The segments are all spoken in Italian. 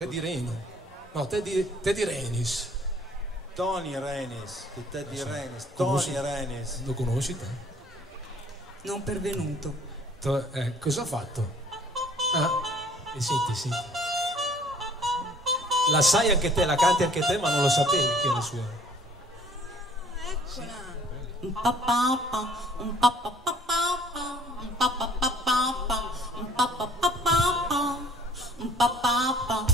Teddy Reno. No, Teddy Renis. Tony Renis, Teddy Renis, Conosci? Tony Renis. Lo conosci te? Non pervenuto. Cosa ha fatto? Senti. La sai anche te, la canti anche te, ma non lo sapevi che era sua. Eccola. Un papà, un papà, un papà, un papà, un papà, un papà.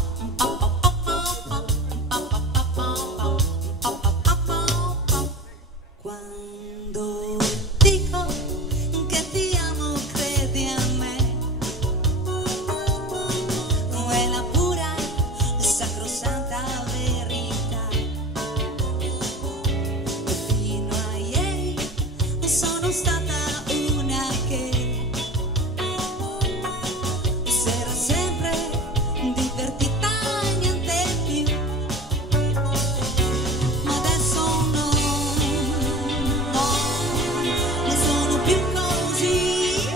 Quando dico che ti amo, credi a me, è la pura e sacrosanta verità. Fino a ieri sono stata una che s'era sempre divertita e niente più, ma adesso no, non sono più così.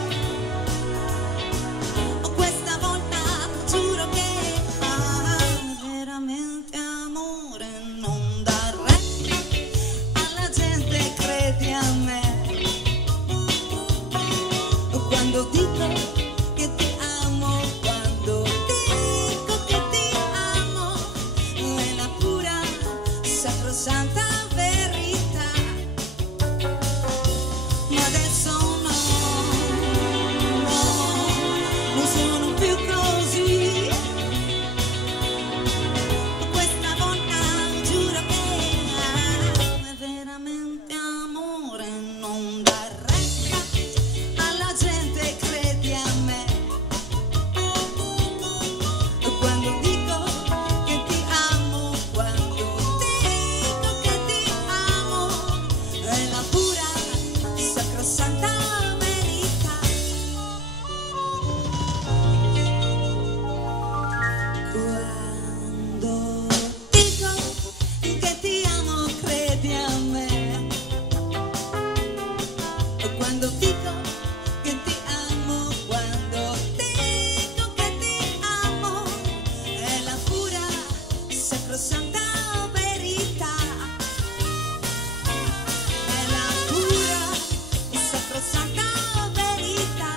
Questa volta giuro che veramente amore non dar retta alla gente, credi a me. Quando dico che ti amo, quando dico che ti amo, è la pura sacrosanta verità. Ma adesso no, non sono più così. Questa volta giuro che è veramente amore non dar retta alla gente, credi a me. Quando dico che ti amo, quando dico che ti amo, è la pura sacrosanta verità. Quando dico che ti amo, credi a me. Quando dico che ti amo, quando dico che ti amo, è la pura sacrosanta verità. È la pura sacrosanta verità.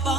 Un